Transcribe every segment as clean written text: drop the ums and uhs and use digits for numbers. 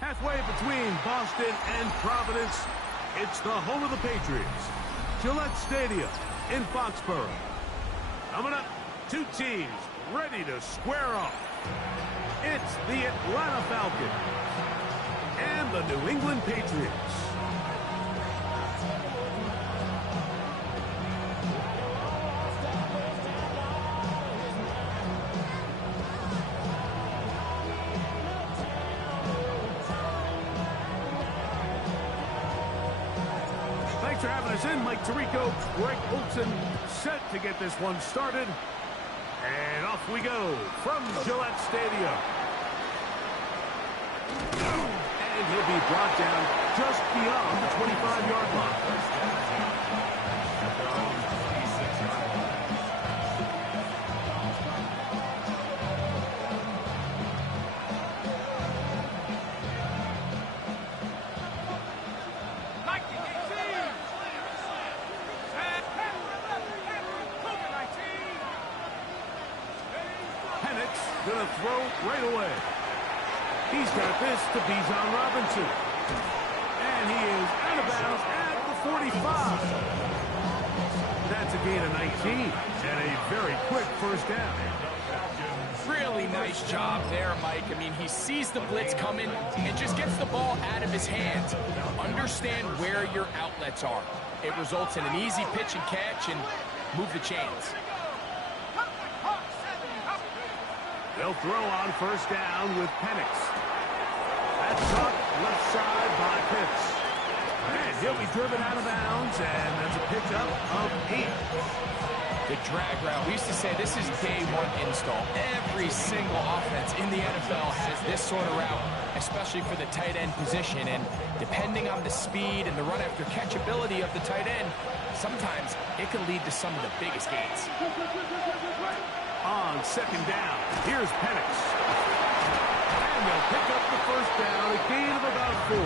Halfway between Boston and Providence, it's the home of the Patriots, Gillette Stadium in Foxborough. Coming up, two teams ready to square off. It's the Atlanta Falcons and the New England Patriots. Thanks for having us in. Mike Tirico, Greg Olson set to get this one started. And off we go from Gillette Stadium. And he'll be brought down just beyond the 25-yard line. Gonna throw right away. He's got this to Bijan Robinson. And he is out of bounds at the 45. That's a gain of 19 and a very quick first down. Really nice job there, Mike. I mean, he sees the blitz coming and just gets the ball out of his hands. Understand where your outlets are. It results in an easy pitch and catch and move the chains. They'll throw on first down with Penix. That's caught left side by Pitts. And he'll be driven out of bounds, and that's a pickup of 8. The drag route. We used to say this is day one install. Every single offense in the NFL has this sort of route, especially for the tight end position. And depending on the speed and the run after catch ability of the tight end, sometimes it can lead to some of the biggest gains. On second down, here's Penix. And they'll pick up the first down, a gain of about 4.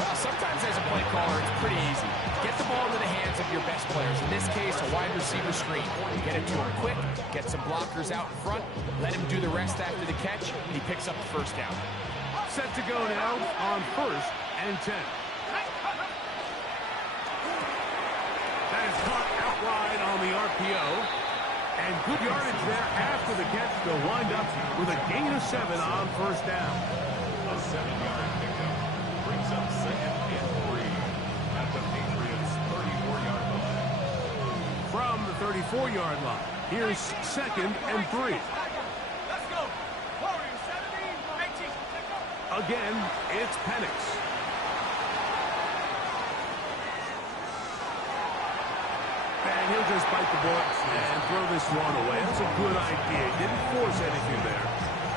Well, sometimes as a play caller, it's pretty easy. Get the ball into the hands of your best players. In this case, a wide receiver screen. Get it to him quick, get some blockers out in front, let him do the rest after the catch, and he picks up the first down. Set to go now on first and 10. That is caught outright on the RPO. And good yardage there after the catch. They'll wind up with a gain of 7 on first down. A 7-yard pickup brings up 2nd and 3 at the Patriots' 34-yard line. From the 34-yard line, here's 2nd and 3. Let's go. Warriors 17, 18. Again, it's Penix. And he'll just bite the bullet and throw this one away. That's a good idea. He didn't force anything there.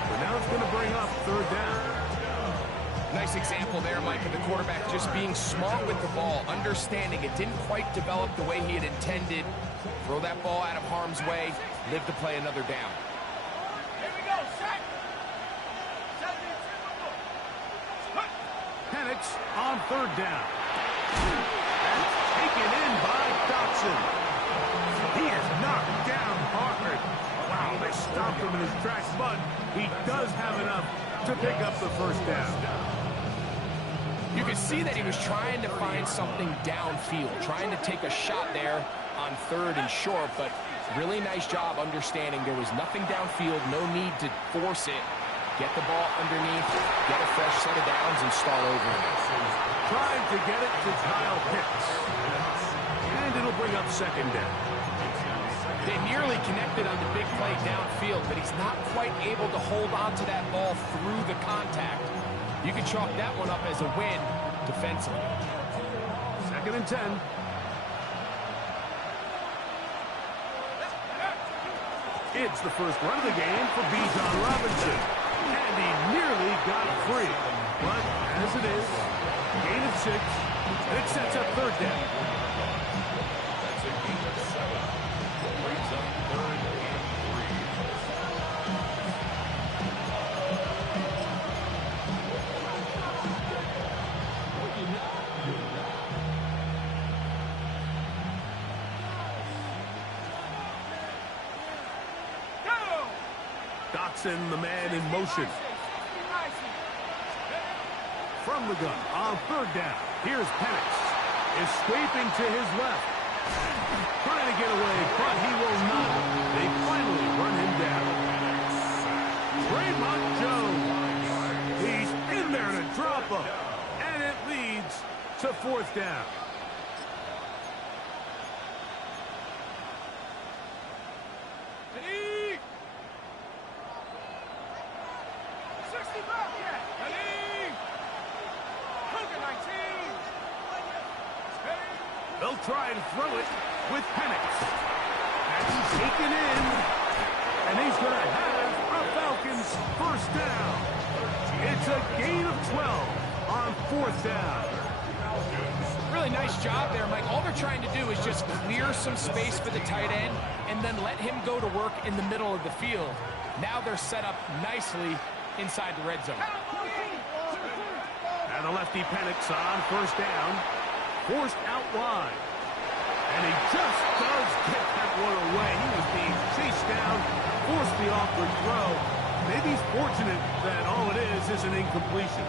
But now it's going to bring up third down. Nice example there, Mike, of the quarterback just being smart with the ball, understanding it didn't quite develop the way he had intended. Throw that ball out of harm's way, live to play another down. Here we go, set. Penix on third down. That's taken in by Dotson. He is knocked down hard. Wow, they stopped him in his tracks, but he does have enough to pick up the first down. You could see that he was trying to find something downfield, trying to take a shot there on third and short, but really nice job understanding there was nothing downfield, no need to force it. Get the ball underneath, get a fresh set of downs, and start over. Trying to get it to Kyle Pitts. And it'll bring up second down. They nearly connected on the big play downfield, but he's not quite able to hold on to that ball through the contact. You can chalk that one up as a win defensively. 2nd and 10. It's the first run of the game for Bijan Robinson. And he nearly got free. But as it is, gain of 6, and it sets up third down. That's a gain of 7. Brings up 3rd and 3. Go! Dotson, the man in motion. From the gun on third down. Here's Penix. Escaping to his left. Trying to get away, but he will not. They finally run him down. Draymond Jones. He's in there to drop him. And it leads to fourth down. They'll try and throw it with Penix. That's taken in. And he's going to have a Falcons first down. It's a gain of 12 on fourth down. Really nice job there, Mike. All they're trying to do is just clear some space for the tight end and then let him go to work in the middle of the field. Now they're set up nicely inside the red zone. And the lefty Penix on first down. Forced out wide. And he just does get that one away. He was being chased down, forced the awkward throw. Maybe he's fortunate that all it is an incompletion.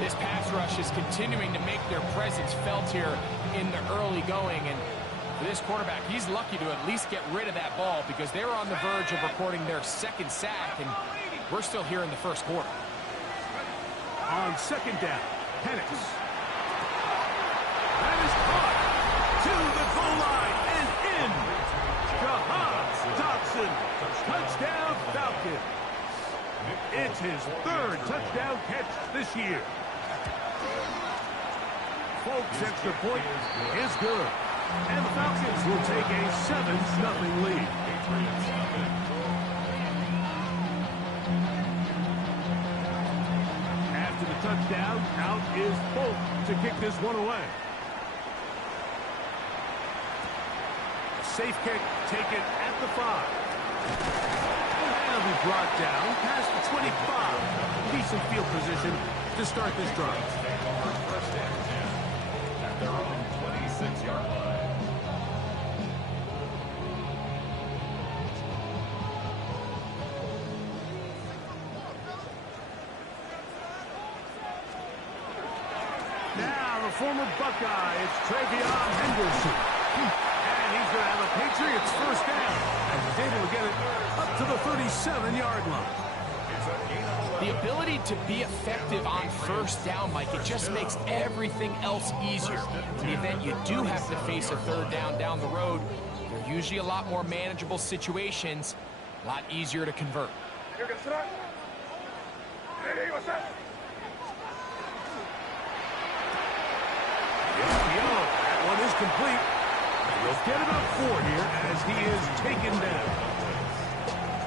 This pass rush is continuing to make their presence felt here in the early going. And for this quarterback, he's lucky to at least get rid of that ball because they were on the verge of recording their second sack, and we're still here in the first quarter. On second down, Penix. That is caught to the goal line and in. Dotson, touchdown Falcons. It's his third touchdown catch this year. Folks, extra point is good. And the Falcons will take a 7-0 lead. After the touchdown, out is Folk to kick this one away. A safe kick taken at the 5. And it'll be brought down past the 25. Decent field position to start this drive. First and 10 at their own 26-yard line. Now the former Buckeye, it's Travion Henderson. And he's going to have a Patriots first down as he's able to get it up to the 37-yard line. The ability to be effective on first down, Mike, it just makes everything else easier. In the event you do have to face a third down the road, they're usually a lot more manageable situations, a lot easier to convert. That one is complete. He'll get about 4 here as he is taken down.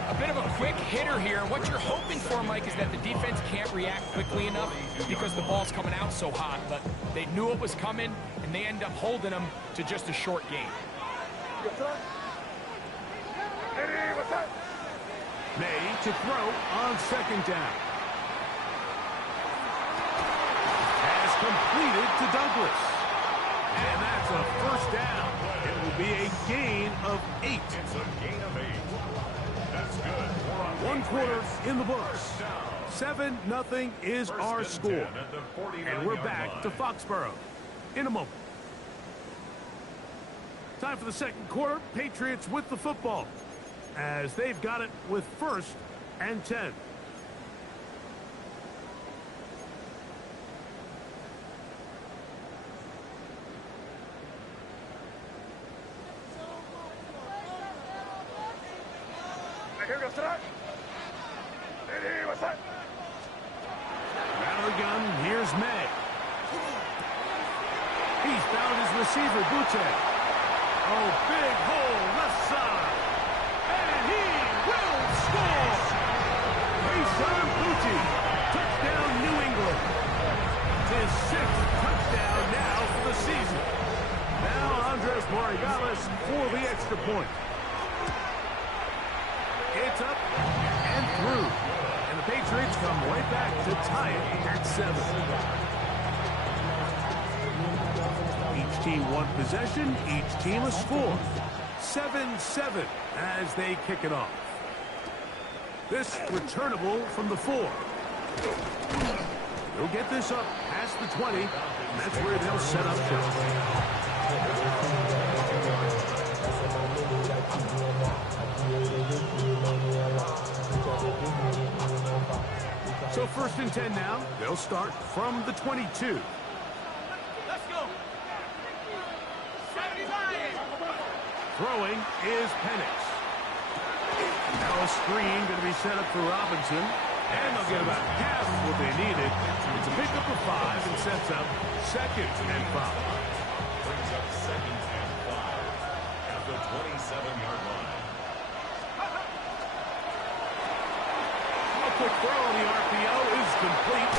A bit of a quick hitter here. What you're hoping for, Mike, is that the defense can't react quickly enough because the ball's coming out so hot. But they knew it was coming, and they end up holding them to just a short gain. May to throw on second down. Pass completed to Douglas. And that's a first down. It will be a gain of 8. It's a gain of 8. That's good. 1 quarter in the books. 7-0 is our score. And we're back to Foxborough in a moment. Time for the second quarter. Patriots with the football as they've got it with 1st and 10. Rattle gun, here's May. He's found his receiver, Butte. Oh, big hole, left side. And he will score! Mason Butte. Touchdown, New England. It's his 6th touchdown now for the season. Now Andres Morales for the extra point. It's up and through. And the Patriots come right back to tie it at 7. Each team one possession, each team a score. 7-7 as they kick it off. This returnable from the 4. They'll get this up past the 20, and that's where they'll set up shop. So 1st and 10 now. They'll start from the 22. Let's go. 79. Throwing is Penix. Now a screen going to be set up for Robinson. And they'll get about half what they needed. It's a pickup of 5 and sets up 2nd and 5. Brings up 2nd and 5 at the 27-yard line. A quick throw on the RPO is complete.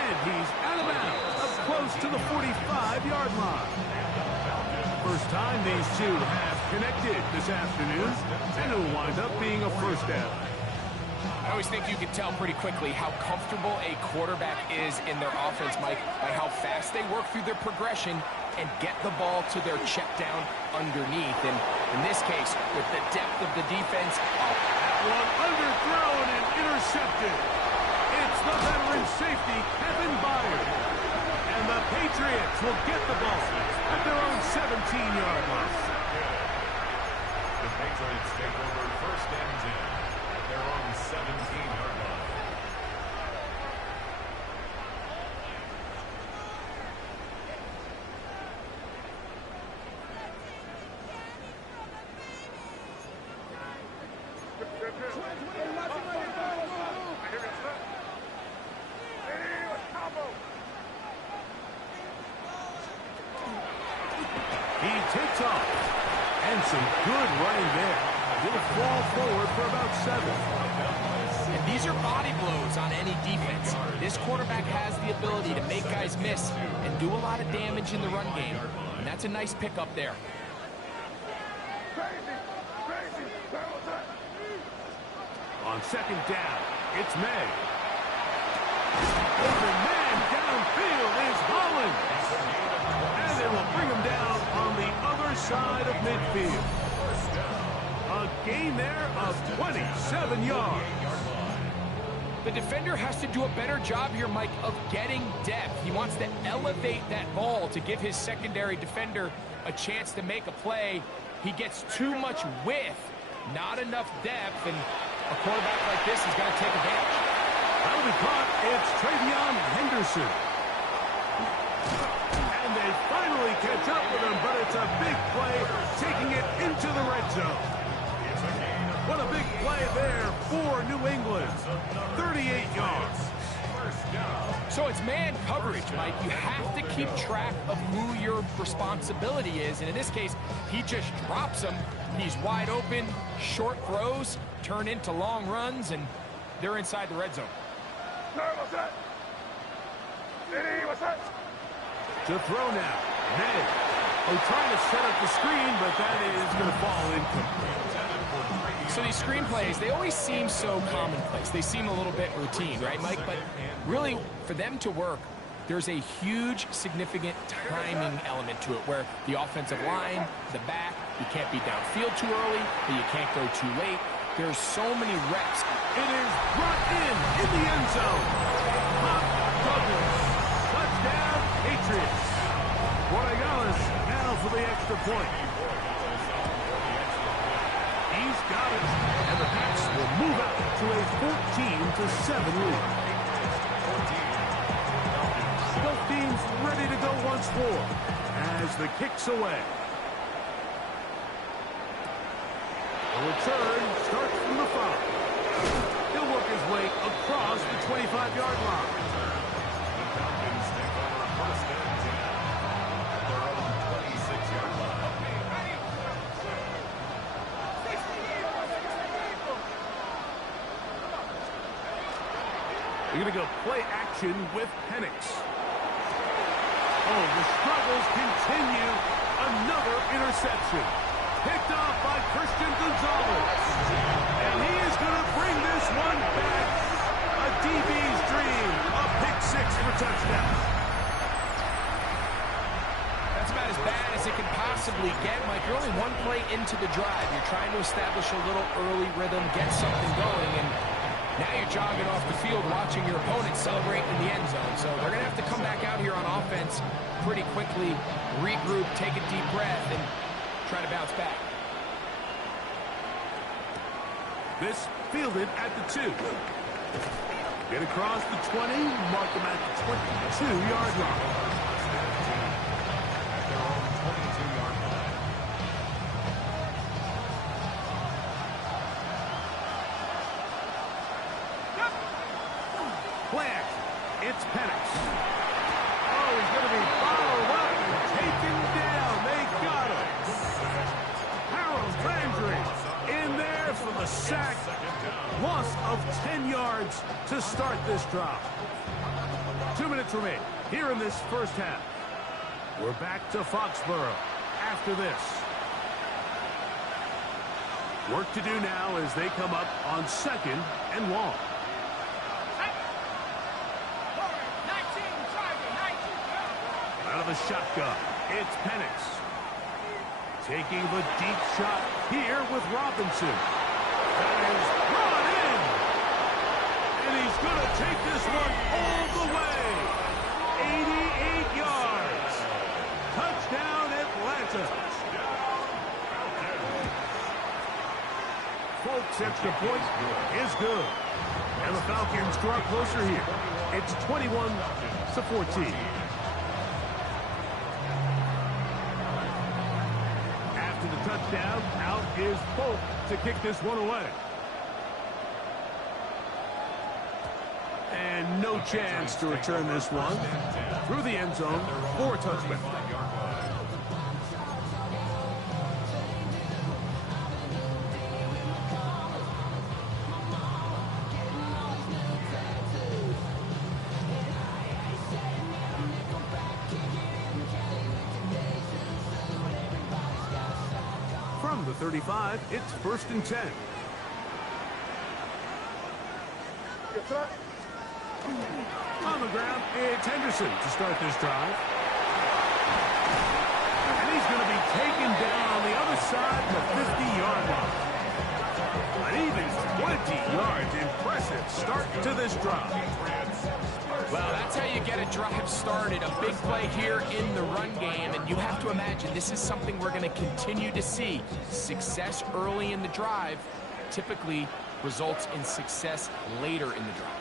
And he's out of bounds, up close to the 45-yard line. First time these two have connected this afternoon, and it'll wind up being a first down. I always think you can tell pretty quickly how comfortable a quarterback is in their offense, Mike, by how fast they work through their progression and get the ball to their check down underneath. And in this case, with the depth of the defense, that one underthrown and intercepted. It's the veteran safety, Kevin Byard. And the Patriots will get the ball at their own 17-yard line. The Patriots take over 1st and 10 at their own 17-yard line. He takes off. And some good running there. He'll fall forward for about 7. and these are body blows on any defense. This quarterback has the ability to make guys miss and do a lot of damage in the run game. And that's a nice pickup there. On 2nd down, it's May. Open man downfield is Holland. And they will bring him down on the other side of midfield. A gain there of 27 yards. The defender has to do a better job here, Mike, of getting depth. He wants to elevate that ball to give his secondary defender a chance to make a play. He gets too much width, not enough depth, and a quarterback like this is going to take advantage. That'll be caught. It's Travion Henderson. And they finally catch up with him, but it's a big play, taking it into the red zone. What a big play there for New England. 38 yards. So it's man coverage, Mike. You have to keep track of who your responsibility is. And in this case, he just drops him. He's wide open. Short throws turn into long runs, and they're inside the red zone. To throw now. May. Oh, trying to set up the screen, but that is going to fall incomplete. So these screen plays, they always seem so commonplace. They seem a little bit routine, right, Mike? But really, for them to work, there's a huge, significant timing element to it where the offensive line, the back, you can't be downfield too early, but you can't go too late. There's so many reps. It is brought in the end zone. Pop Douglas. Touchdown, Patriots. Borregales now for the extra point. He's got it, and the Pats will move out to a 14-7 lead. Both teams ready to go once more as the kick's away. The return starts from the 5. He'll work his way across the 25-yard line. The Falcons take over 1st and 10 at their own 26-yard line. You're going to go play action with Penix. Oh, the struggles continue. Another interception. Picked off by Christian Gonzalez. And he is going to bring this one back. A DB's dream. A pick 6 for touchdown. That's about as bad as it can possibly get, Mike. You're only one play into the drive. You're trying to establish a little early rhythm, get something going, and Now you're jogging off the field watching your opponent celebrate in the end zone. So they're going to have to come back out here on offense pretty quickly, regroup, take a deep breath, and try to bounce back. This fielded at the 2. Get across the 20, mark them at the 22-yard line. At their own 22-yard line. Play action. It's Penix. Oh, he's going to be followed up and taken down. They got him. Harold Landry in there for the sack. Loss of 10 yards to start this drive. 2 minutes remain here in this first half. We're back to Foxborough after this. Work to do now as they come up on 2nd and long. Out of the shotgun, it's Penix. Taking the deep shot here with Robinson. That is brought in. And he's going to take this one all the way. 88 yards. Touchdown, Atlanta. Folks, extra point is good. And the Falcons draw closer here. It's 21-14. After the touchdown, out is Polk to kick this one away. And no chance to return this one. Through the end zone for a touchback. From the 35, it's 1st and 10. On the ground, it's Henderson to start this drive. And he's going to be taken down on the other side of the 50-yard line. An even 20 yards. Impressive start to this drive. Well, that's how you get a drive started. A big play here in the run game, and you have to imagine this is something we're going to continue to see. Success early in the drive typically results in success later in the drive.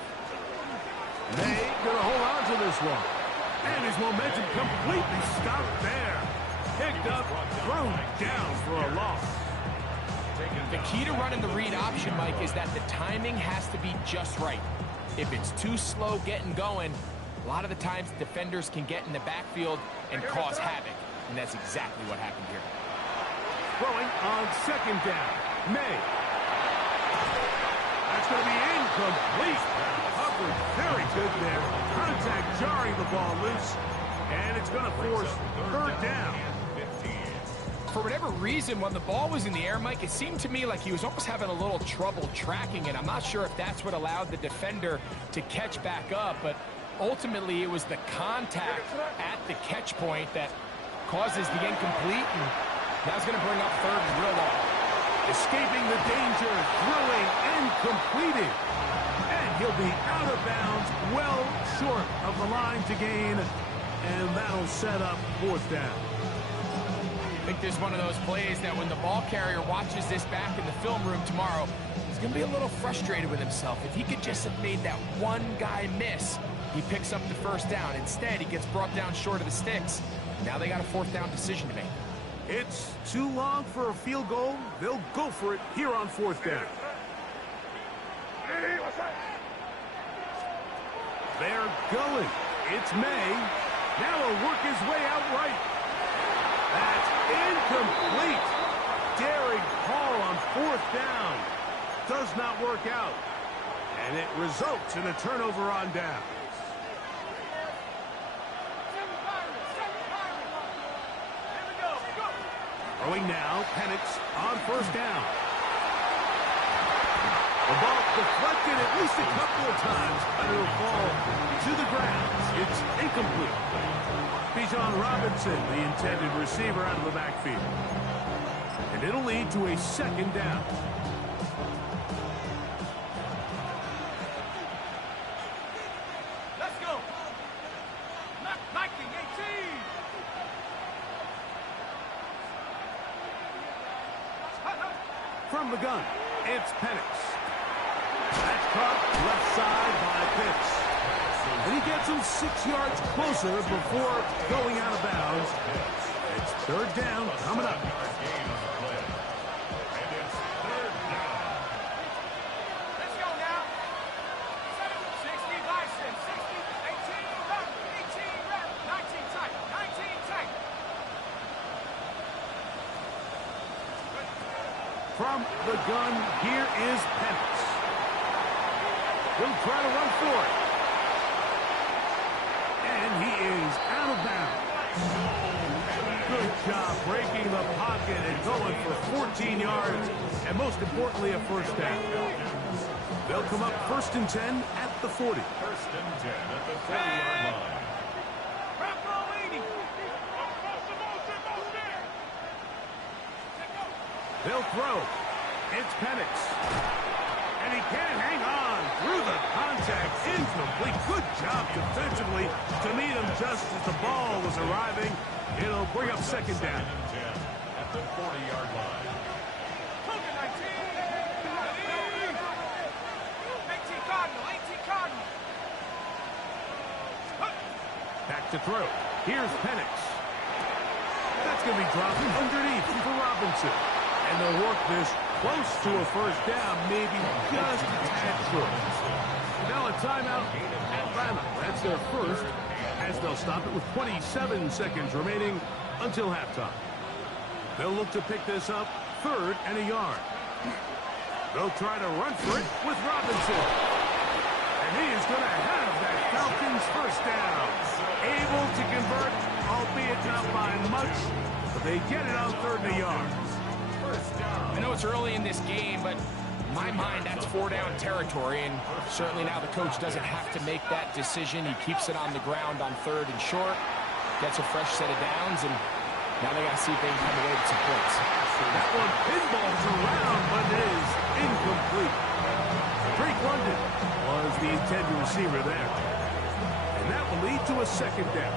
May going to hold on to this one. And his momentum completely stopped there. Picked up, thrown down for a loss. The key to running the read option, Mike, is that the timing has to be just right. If it's too slow getting going, a lot of the times defenders can get in the backfield and cause havoc. And that's exactly what happened here. Throwing on 2nd down. May. That's going to be incomplete. Covered very good there. Contact jarring the ball loose. And it's going to force 3rd down. For whatever reason, when the ball was in the air, Mike, it seemed to me like he was almost having a little trouble tracking it. I'm not sure if that's what allowed the defender to catch back up, but ultimately it was the contact at the catch point that causes the incomplete, and that's going to bring up 3rd and real long. Escaping the danger, throwing and completing. And he'll be out of bounds, well short of the line to gain, and that'll set up 4th down. I think there's one of those plays that when the ball carrier watches this back in the film room tomorrow, he's going to be a little frustrated with himself. If he could just have made that one guy miss, he picks up the 1st down. Instead, he gets brought down short of the sticks. Now they got a 4th down decision to make. It's too long for a field goal. They'll go for it here on 4th down. They're going. It's May. Now he'll work his way out right. That's incomplete. Daring call on 4th down. Does not work out. And it results in a turnover on down. Throwing now, Penix on 1st down. The ball deflected at least a couple of times, but it'll fall to the ground. It's incomplete. Bijan Robinson, the intended receiver, out of the backfield. And it'll lead to a 2nd down. From the gun, it's Penix. That's caught left side by Pitts. And he gets him 6 yards closer before going out of bounds. It's third down coming up. Let's go now. 60 license, 60, 18 rep, 18 rep, 19 tight, 19 tight. From the gun, here is Penix. He'll try to run for it. And he is out of bounds. Good job breaking the pocket and going for 14 yards, and most importantly, a first down. They'll come up 1st and 10 at the 40. 1st and 10 at the 40-yard line. Rep roll 80. They'll throw. It's Penix. And he can't hang on through the contact. Incomplete. Good job defensively to meet him just as the ball was arriving. It'll bring up 2nd down. 2nd and 10 at the 40-yard line. 18 Cardinal, 18 Cardinal. Back to throw. Here's Penix. That's going to be dropped underneath for Robinson. And they'll work this close to a first down, maybe just a tad short. Now a timeout, Atlanta. That's their first, as they'll stop it with 27 seconds remaining until halftime. They'll look to pick this up 3rd and a yard. They'll try to run for it with Robinson. And he is going to have that Falcons first down. Able to convert, albeit not by much, but they get it on 3rd and a yard. I know it's early in this game, but in my mind, that's 4-down territory, and certainly now the coach doesn't have to make that decision. He keeps it on the ground on 3rd and short, gets a fresh set of downs, and now they got to see if they can come away with some points. That one pinballs around, but it is incomplete. Drake London was the intended receiver there. And that will lead to a 2nd down.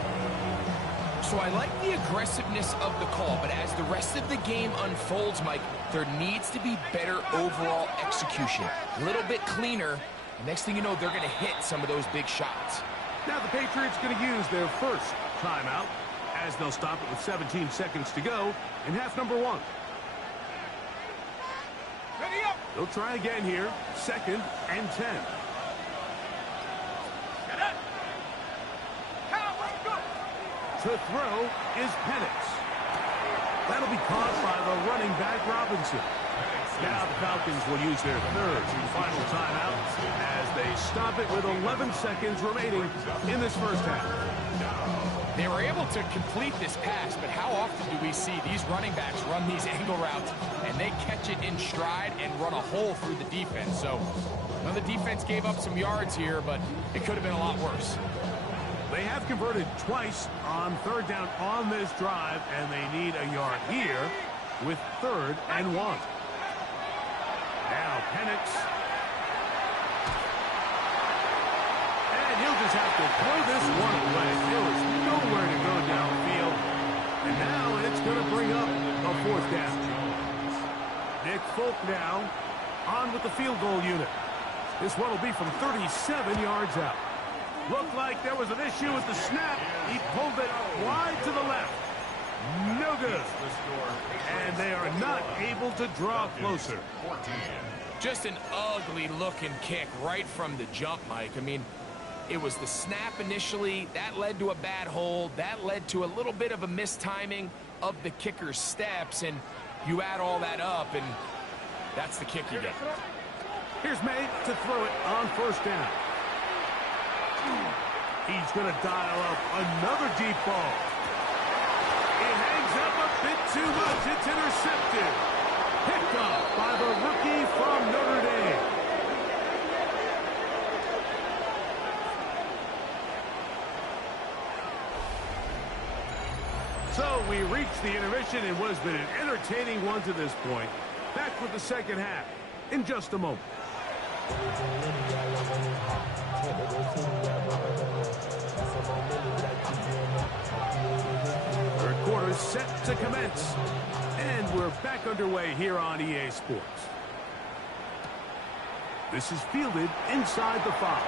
So I like the aggressiveness of the call, but as the rest of the game unfolds, Mike, there needs to be better overall execution. A little bit cleaner. And next thing you know, they're going to hit some of those big shots. Now the Patriots going to use their first timeout, as they'll stop it with 17 seconds to go in half number 1. Ready up. They'll try again here, 2nd and 10. Get up. Cowboy, go. To throw is Penix. That'll be caught by the running back Robinson. Now the Falcons will use their 3rd and final timeout as they stop it with 11 seconds remaining in this first half. They were able to complete this pass, but how often do we see these running backs run these angle routes and they catch it in stride and run a hole through the defense? So, well, the defense gave up some yards here, but it could have been a lot worse. They have converted twice on 3rd down on this drive, and they need a yard here with 3rd and 1. Now Penix. And he'll just have to throw this one away. There was nowhere to go downfield. And now it's going to bring up a 4th down. Nick Folk now on with the field goal unit. This one will be from 37 yards out. Looked like there was an issue with the snap. He pulled it wide to the left. No good. And they are not able to draw closer. Just an ugly-looking kick right from the jump, Mike. I mean, it was the snap initially. That led to a bad hold. That led to a little bit of a mistiming of the kicker's steps. And you add all that up, and that's the kick you get. Here's May to throw it on 1st down. He's going to dial up another deep ball. It hangs up a bit too much. It's intercepted. Picked up by the rookie from Notre Dame. So we reached the intermission in what has been an entertaining one to this point. Back with the 2nd half in just a moment. Third quarter set to commence. And we're back underway here on EA Sports. This is fielded inside the 5.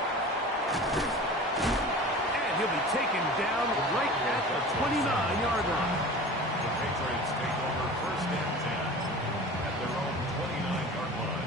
And he'll be taken down right at the 29-yard line. The Patriots take over first and 10 at their own 29-yard line.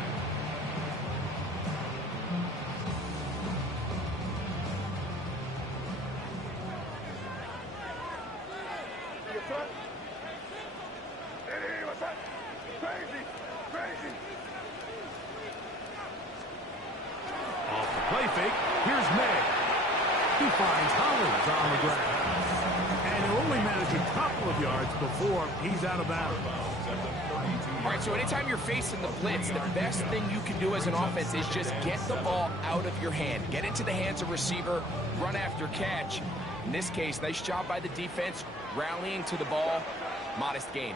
Off the play fake, here's May. He finds Hollins on the ground. And he'll only manage a couple of yards before he's out of bounds. All right, so anytime you're facing the blitz, the best thing you can do as an offense is just get the ball out of your hand. Get into the hands of receiver, run after catch. In this case, nice job by the defense, rallying to the ball. Modest gain.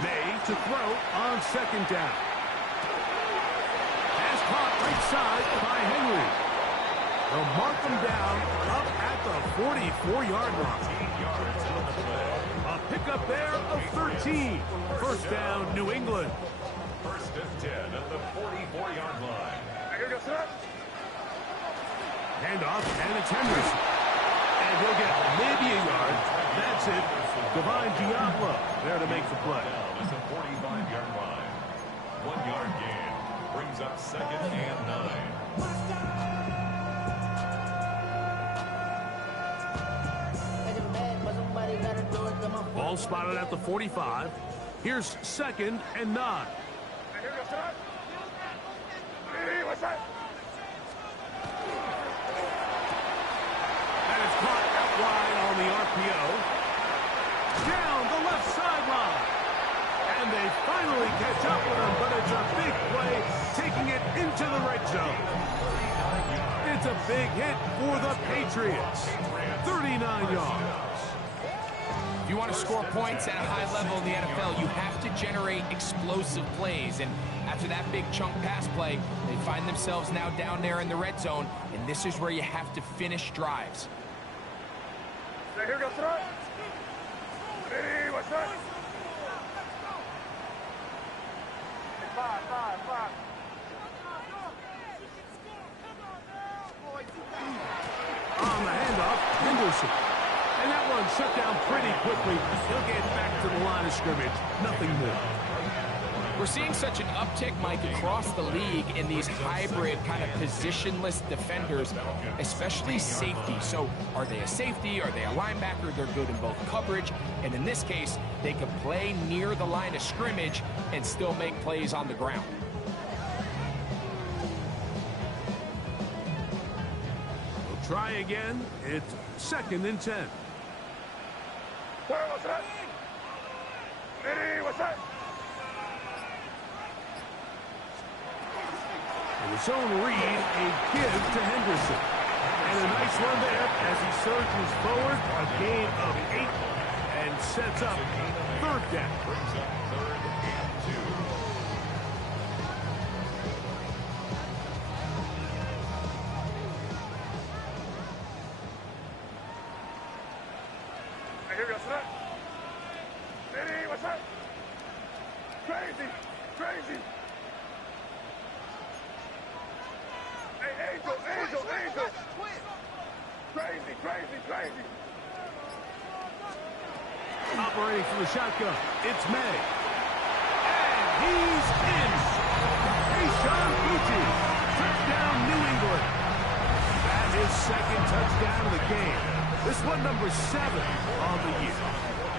May to throw on second down. Has caught right side by Henry. They'll mark him down up at the 44-yard line. A pickup there of 13. First down, New England. First and 10 at the 44-yard line. Handoff, and it's Henderson. And he'll get maybe a yard. That's it. Divine Diablo there to make the play. Down at the 45-yard line. 1-yard gain brings up second and 9. Ball spotted at the 45. Here's second and 9. And it's caught out wide on the RPO. Down the left sideline. And they finally catch up with him, but it's a big play, taking it into the red zone. It's a big hit for the Patriots. 39 yards. If you want to score points at a high level in the NFL, you have to generate explosive plays. And after that big chunk pass play, they find themselves now down there in the red zone. And this is where you have to finish drives. Here goes tonight. Hey, what's that? Five. On the handoff, Henderson. And that one shut down pretty quickly. He'll get back to the line of scrimmage. Nothing more. We're seeing such an uptick, Mike, across the league in these hybrid kind of positionless defenders, especially safety. So are they a safety? Are they a linebacker? They're good in both coverage. And in this case, they can play near the line of scrimmage and still make plays on the ground. We'll try again. It's second and 10. What's that? Hey, what's that? And the zone read, a give to Henderson. And a nice run there as he surges forward. A gain of 8 and sets up third down. Brings up third and 2. Here goes tonight. Hey, what's that? Crazy. Hey, Angel. Crazy. Operating from the shotgun, it's May. And he's in. Sean Bucci. Touchdown, New England. That is second touchdown of the game. This one number 7 on the year.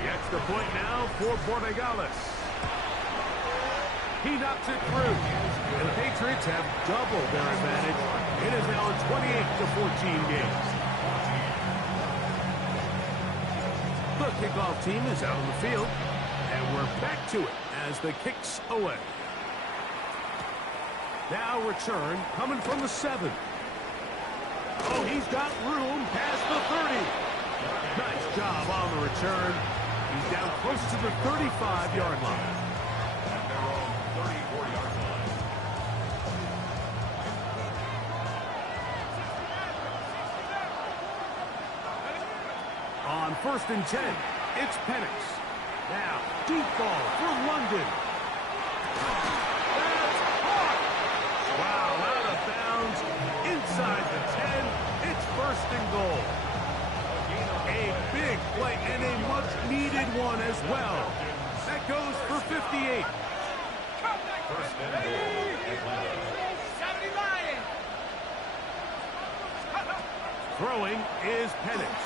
The extra point now for Portugales. He knocks it through. And the Patriots have doubled their advantage. It is now a 28-14 game. The kickoff team is out on the field. And we're back to it as the kick's away. Now return coming from the 7. Oh, he's got room past the 30. Nice job on the return. He's down close to the 35-yard line. At their own 34-yard line. On first and 10, it's Penix. Now, deep ball for London. That's caught. Wow, out of bounds. Inside the 10. It's first and goal. A big play and a much-needed one as well. That goes for 58. First and goal, Atlanta. 70 Lions. Throwing is Penix.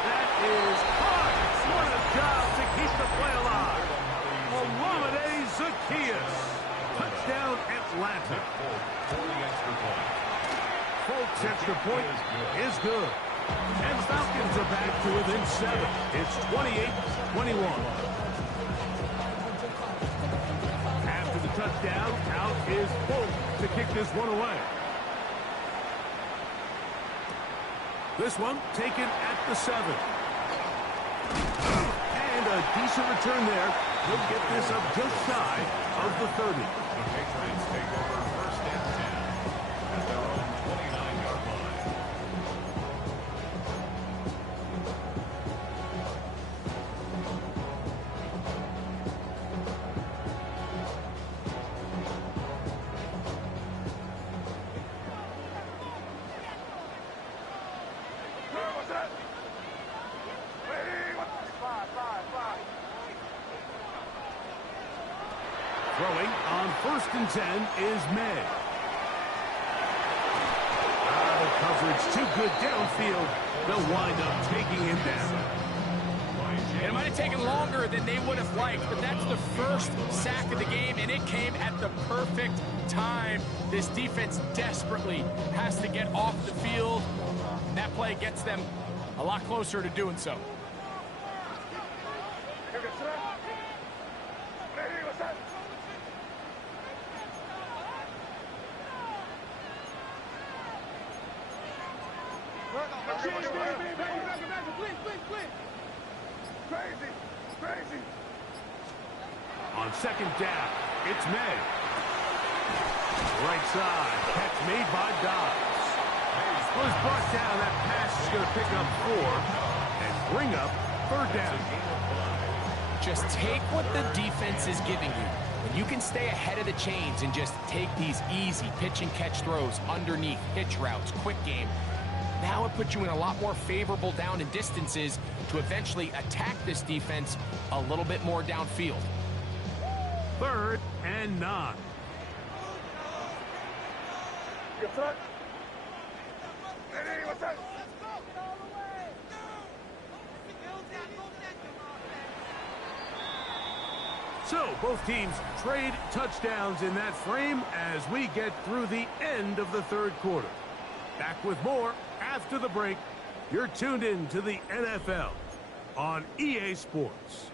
That is caught. What a job to keep the play alive. Olamide Zaccheaus. Touchdown, Atlanta. For the extra point. Folks, extra point is good. And Falcons are back to within 7. It's 28-21. After the touchdown, out is Bolt to kick this one away. This one taken at the 7. And a decent return there. He'll get this up just shy of the 30. The Patriots take over first and 10 at their own 29-yard line. Throwing on first and 10 is May. The coverage too good downfield. They'll wind up taking him down. It might have taken longer than they would have liked, but that's the first sack of the game, and it came at the perfect time. This defense desperately has to get off the field. That play gets them a lot closer to doing so. On second down, it's May. Right side, catch made by Dobbs. Was brought down. That pass is going to pick up 4 and bring up third down. Just take what the defense is giving you. When you can stay ahead of the chains and just take these easy pitch and catch throws underneath, hitch routes, quick game, now it puts you in a lot more favorable down and distances to eventually attack this defense a little bit more downfield. Third and 9. So both teams trade touchdowns in that frame as we get through the end of the third quarter. Back with more after the break. You're tuned in to the NFL on EA Sports.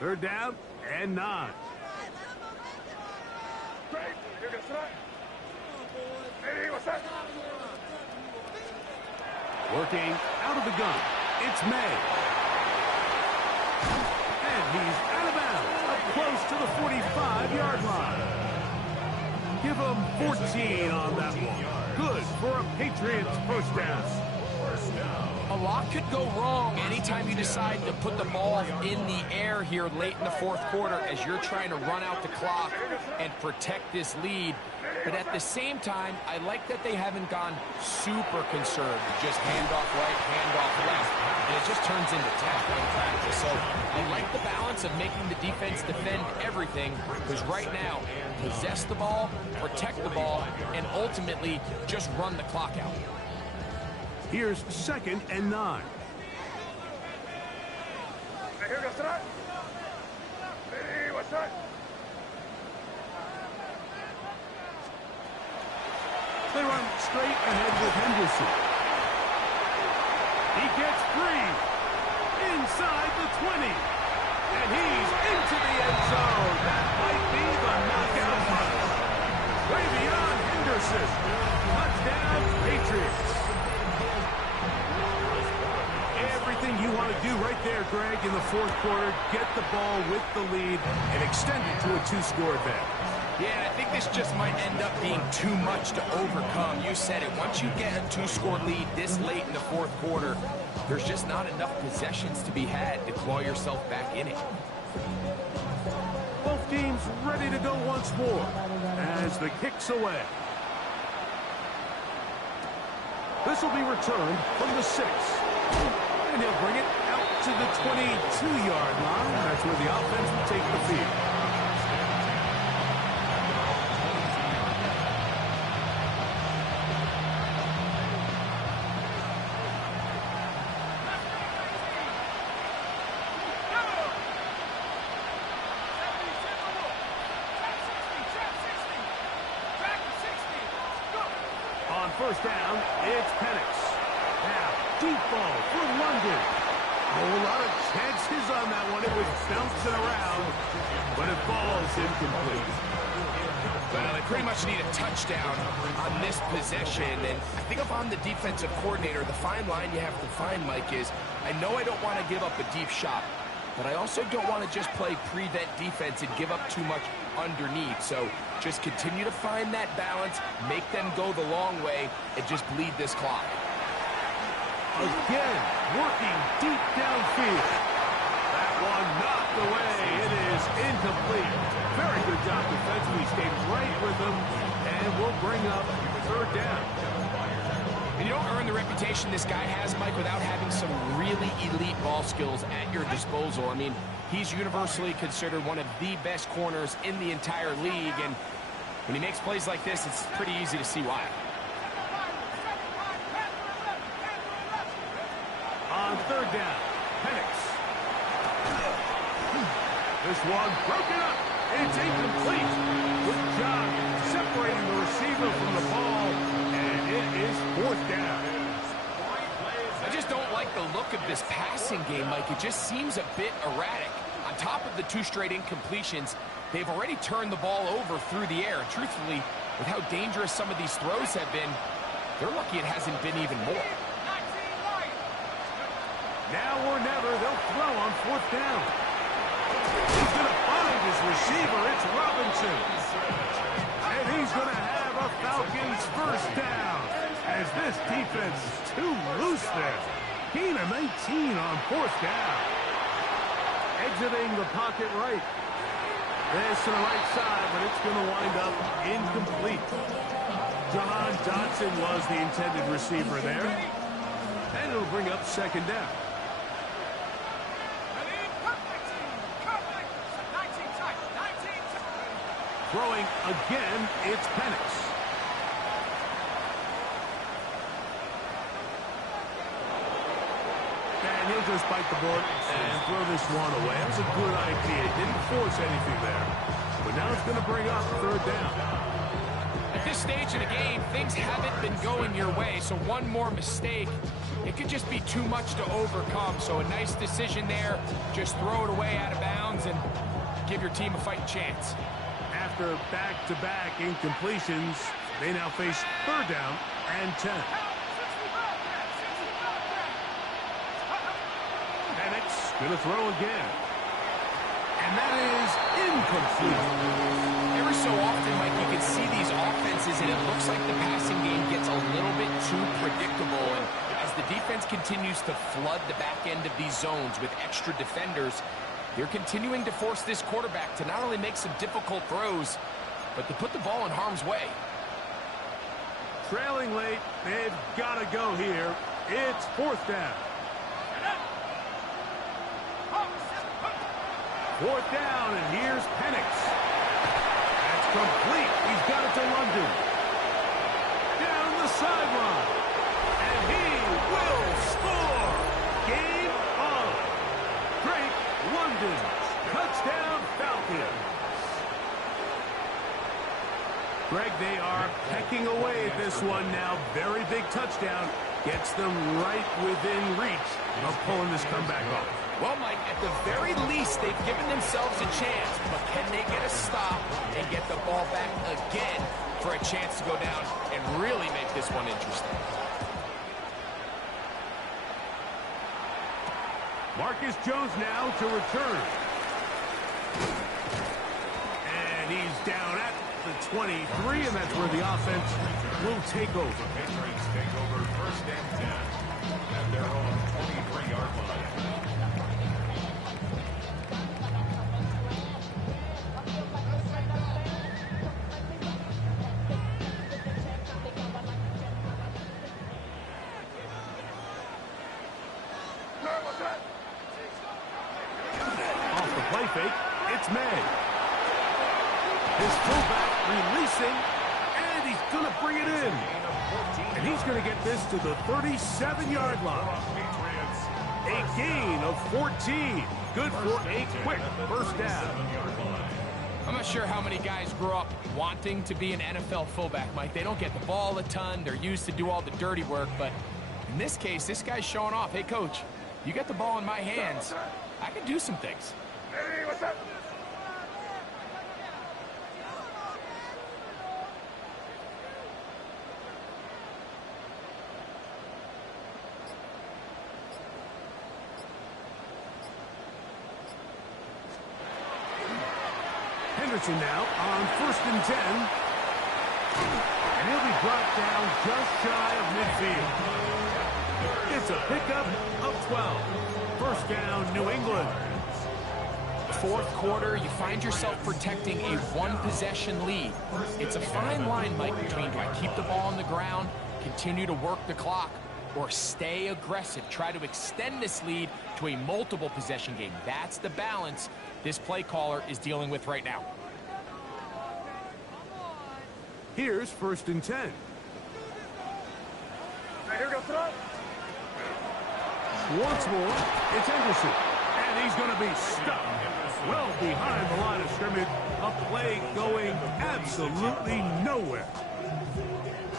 Third down and 9. Working out of the gun. It's May. And he's out of bounds, up close to the 45-yard line. Give him 14 on that one. Good for a Patriots first down. A lot could go wrong anytime you decide to put the ball in the air here late in the fourth quarter as you're trying to run out the clock and protect this lead. But at the same time, I like that they haven't gone super conserved. Just handoff right, handoff left. And it just turns into tackling practice. So I like the balance of making the defense defend everything, because right now, possess the ball, protect the ball, and ultimately just run the clock out. Here's second and 9. They run straight ahead with Henderson. He gets free inside the 20. And he's into the end zone. That might be the knockout run. Way beyond Henderson. Touchdown, Patriots. everything you want to do right there, Greg, in the fourth quarter. Get the ball with the lead and extend it to a two-score advantage. Yeah, and I think this just might end up being too much to overcome. You said it. Once you get a two-score lead this late in the fourth quarter, there's just not enough possessions to be had to claw yourself back in it. Both teams ready to go once more as the kick's away. This will be returned from the 6. And he'll bring it out to the 22-yard line. That's where the offense will take the field. On first down, it's Penix. Now, deep ball for London. A whole lot of chances on that one. It was bouncing around, but it falls incomplete. Well, they pretty much need a touchdown on this possession, and I think if I'm the defensive coordinator, the fine line you have to find, Mike, is I know I don't want to give up a deep shot, but I also don't want to just play prevent defense and give up too much underneath. So just continue to find that balance, make them go the long way, and just bleed this clock. Again, working deep downfield. That one knocked away. It is incomplete. Very good job defensively. Stayed right with them, and we'll bring up third down. And you don't earn the reputation this guy has, Mike, without having some really elite ball skills at your disposal. I mean, he's universally considered one of the best corners in the entire league, and when he makes plays like this, it's pretty easy to see why. On third down, Penix. This one broken up. It's incomplete. Good job separating the receiver from the ball, and it is fourth down. I just don't like the look of this passing game, Mike. It just seems a bit erratic. On top of the 2 straight incompletions, they've already turned the ball over through the air. Truthfully, with how dangerous some of these throws have been, they're lucky it hasn't been even more. Now or never, they'll throw on fourth down. He's going to find his receiver. It's Robinson. And he's going to have a Falcons first down, as this defense is too loose there. Gain of 19 on fourth down. Exiting the pocket right. This to the right side, but it's going to wind up incomplete. John Dotson was the intended receiver there. And it'll bring up second down. Throwing again, it's Penix. And he'll just bite the bullet and throw this one away. That was a good idea. Didn't force anything there. But now it's going to bring up third down. At this stage of the game, things haven't been going your way, so one more mistake, it could just be too much to overcome. So a nice decision there. Just throw it away out of bounds and give your team a fighting chance. After back-to-back incompletions, they now face third down and 10. And it's going to throw again. And that is incomplete. Every so often, Mike, you can see these offenses, and it looks like the passing game gets a little bit too predictable. And as the defense continues to flood the back end of these zones with extra defenders, they're continuing to force this quarterback to not only make some difficult throws, but to put the ball in harm's way. Trailing late, they've got to go here. It's fourth down. Fourth down, and here's Penix. That's complete. He's got it to London. Down the sideline. And he will score. Game on. Great London. Touchdown Falcons. Greg, they are pecking away at this one now. Very big touchdown. Gets them right within reach of pulling this comeback off. Well, Mike, at the very least, they've given themselves a chance. But can they get a stop and get the ball back again for a chance to go down and really make this one interesting? Marcus Jones now to return. And he's down at the 23, and that's where the offense will take over. The Patriots take over first and 10 at their own 23-yard line. Off the play fake, it's May. His fullback releasing, and he's going to bring it in. And he's going to get this to the 37-yard line. A gain of 14. Good for a quick first down. I'm not sure how many guys grow up wanting to be an NFL fullback, Mike. They don't get the ball a ton. They're used to do all the dirty work. But in this case, this guy's showing off. Hey, coach, you got the ball in my hands. I can do some things. Hey, what's up? Henderson now on 1st and 10. And he'll be brought down just shy of midfield. It's a pickup of 12. First down, New England. Fourth quarter, you find yourself protecting a one-possession lead. It's a fine line, Mike, between do I keep the ball on the ground, continue to work the clock, or stay aggressive, try to extend this lead to a multiple possession game. That's the balance this play caller is dealing with right now. Here's 1st and 10. Here we go, throw. Once more, it's Henderson. And he's going to be stuck well behind the line of scrimmage. A play going absolutely nowhere.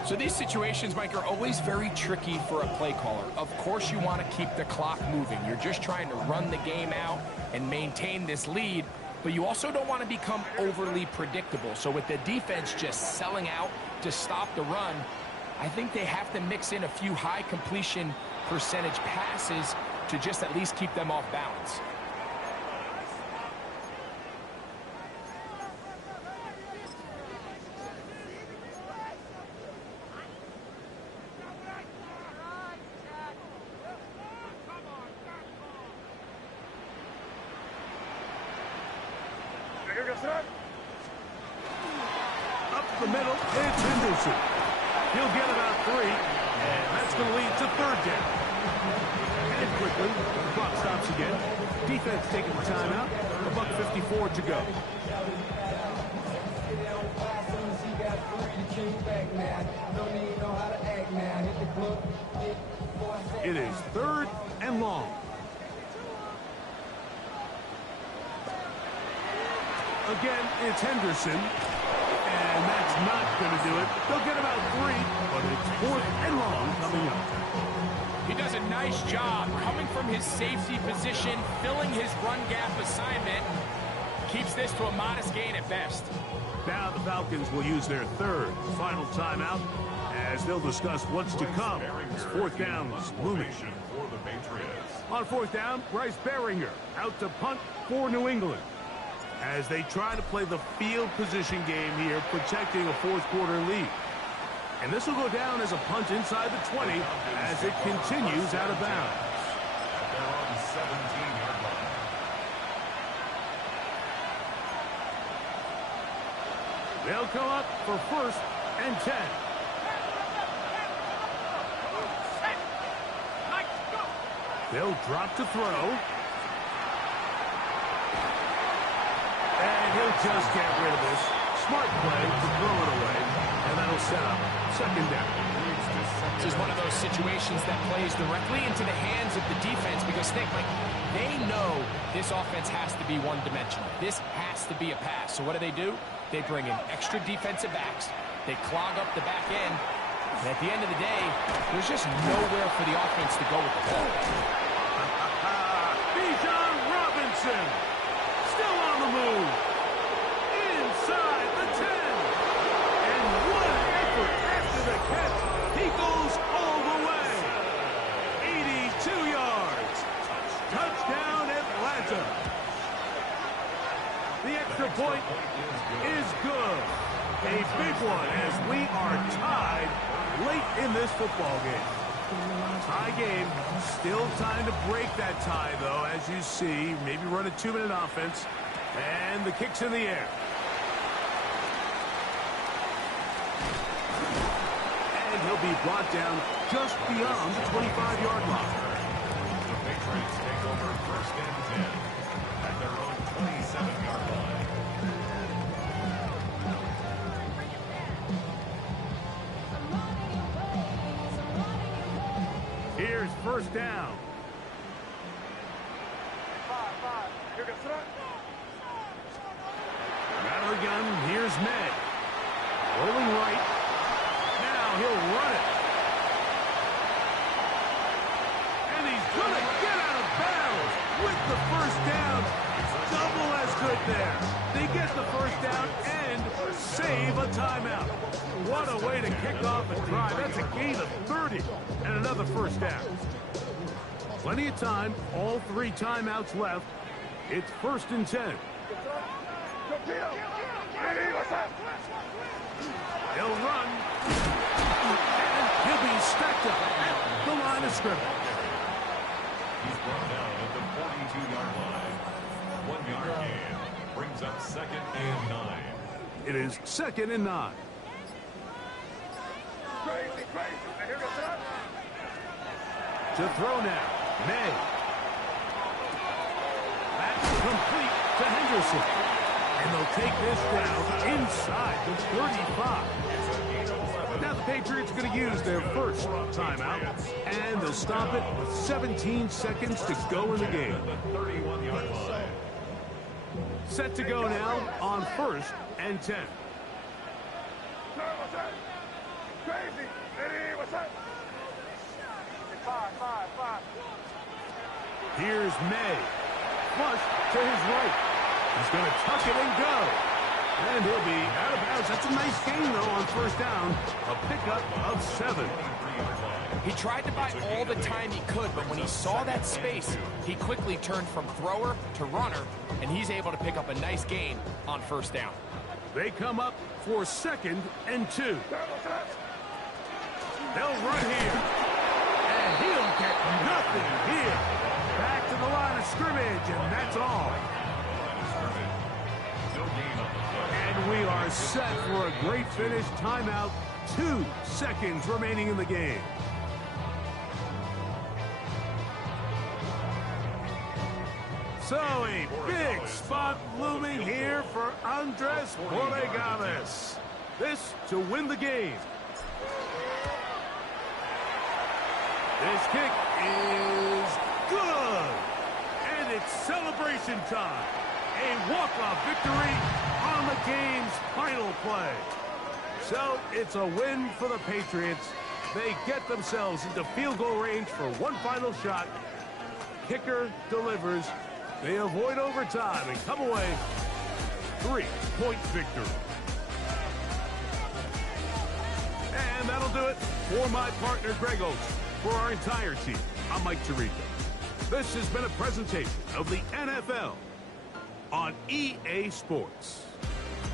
So these situations, Mike, are always very tricky for a play caller. Of course you want to keep the clock moving. You're just trying to run the game out and maintain this lead, but you also don't want to become overly predictable. So with the defense just selling out to stop the run, I think they have to mix in a few high completion percentage passes to just at least keep them off balance. Up the middle, it's Henderson. He'll get about 3, and that's going to lead to 3rd down. And quickly, the clock stops again. Defense taking the timeout. $1:54 to go. It is 3rd and long. Again, it's Henderson, and that's not going to do it. They'll get about 3, but it's 4th and long coming up. He does a nice job coming from his safety position, filling his run gap assignment. Keeps this to a modest gain at best. Now the Falcons will use their 3rd final timeout as they'll discuss what's to come. As 4th down is looming. For the Patriots. On 4th down, Bryce Behringer out to punt for New England, as they try to play the field position game here, protecting a 4th quarter lead. And this will go down as a punt inside the 20 as it continues out of bounds. At their own 17-yard line. They'll come up for 1st and 10. They'll drop to throw. And he'll just get rid of this. Smart play to throw it away. And that'll set up 2nd down. This is one of those situations that plays directly into the hands of the defense because think, like, they know this offense has to be one-dimensional. This has to be a pass. So what do? They bring in extra defensive backs. They clog up the back end. And at the end of the day, there's just nowhere for the offense to go with the ball. Bijan Robinson still on the move. Inside the 10. And what an effort after the catch. He goes all the way. 82 yards. Touchdown. extra point is good. A big one as we are tied late in this football game. Tie game. Still time to break that tie, though, as you see. Maybe run a 2-minute offense. And the kick's in the air. And he'll be brought down just beyond the 25-yard line. The Patriots take over first and 10 at their own 27-yard line. Here's first down. Out of the gun, here's May. Rolling right. Now he'll run it. And he's going to get out of bounds with the first down. Double as good there. They get the first down and save a timeout. What a way to kick off a drive. That's a gain of 30 and another first down. Plenty of time. All 3 timeouts left. It's first and 10. He'll run. And he'll be stacked up at the line of scrimmage. He's brought down at the 42-yard line. 1-yard gain brings up second and 9. It is second and 9. To throw now. May. That's complete to Henderson. And they'll take this down inside the 35. Now the Patriots are going to use their first timeout. And they'll stop it with 17 seconds to go in the game. The 31-yard line. Set to go now on first and 10. Here's May. Flush to his right. He's going to tuck it and go. And he'll be out of bounds. That's a nice gain, though, on first down. A pickup of 7. He tried to buy all the time he could, but when he saw that space, he quickly turned from thrower to runner, and he's able to pick up a nice gain on first down. They come up for second and 2. They'll run here. And he'll get nothing here. Back to the line of scrimmage, and that's all. And we are set for a great finish. Timeout. 2 seconds remaining in the game. So a big spot looming here for Andres Borregales. This to win the game. This kick is good. And it's celebration time. A walk-off victory on the game's final play. So it's a win for the Patriots. They get themselves into field goal range for one final shot. Kicker delivers. They avoid overtime and come away 3-point victory. And that'll do it for my partner, Greg Oates. For our entire team, I'm Mike Tirico. This has been a presentation of the NFL on EA Sports.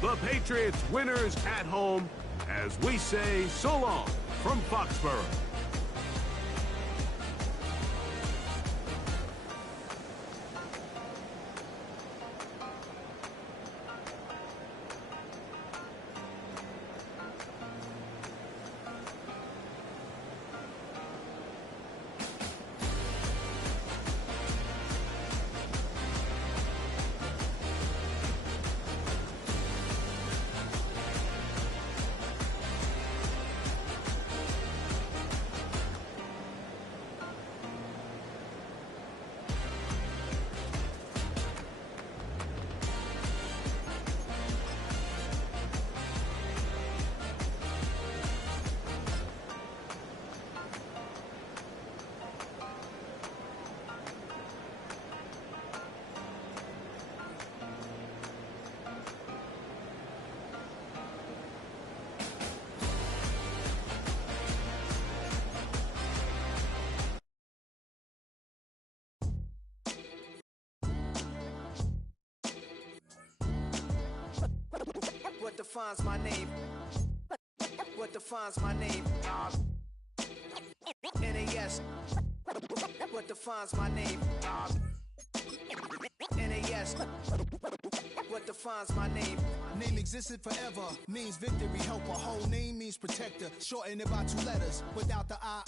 The Patriots winners at home as we say so long from Foxborough. defines my name? What defines my name? NAS. What defines my name? NAS. What defines my name? Name existed forever, means victory, helper. Whole name means protector. Shorten it by 2 letters, without the I.